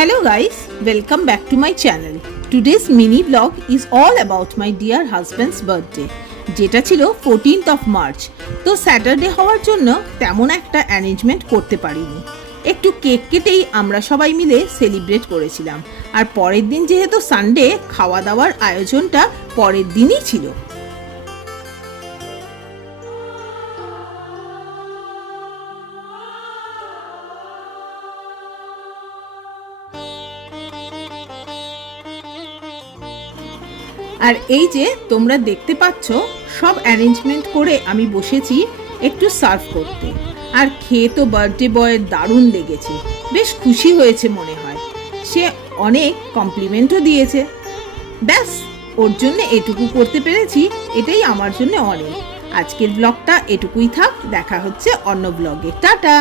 Hello guys, welcome back to my channel. Today's mini vlog is all about my dear husband's birthday. যেটা ছিল 14th of March. তো Saturday হওয়ার জন্য তেমন একটা অ্যারেঞ্জমেন্ট করতে পারিনি। একটু কেক কেটেই আমরা সবাই মিলে সেলিব্রেট করেছিলাম। আর পরের দিন যেহেতু সানডে, খাওয়া দাওয়ার আয়োজনটা পরের দিনই ছিল। আর এই যে তোমরা দেখতে পাচ্ছ, সব অ্যারেঞ্জমেন্ট করে আমি বসেছি একটু সার্ভ করতে। আর খেয়ে তো বার্থডে বয়ের দারুণ লেগেছে, বেশ খুশি হয়েছে মনে হয়। সে অনেক কমপ্লিমেন্টও দিয়েছে। ব্যাস, ওর জন্য এটুকু করতে পেরেছি, এটাই আমার জন্য অনেক। আজকের ব্লগটা এটুকুই থাক, দেখা হচ্ছে অন্য ব্লগে। টাটা।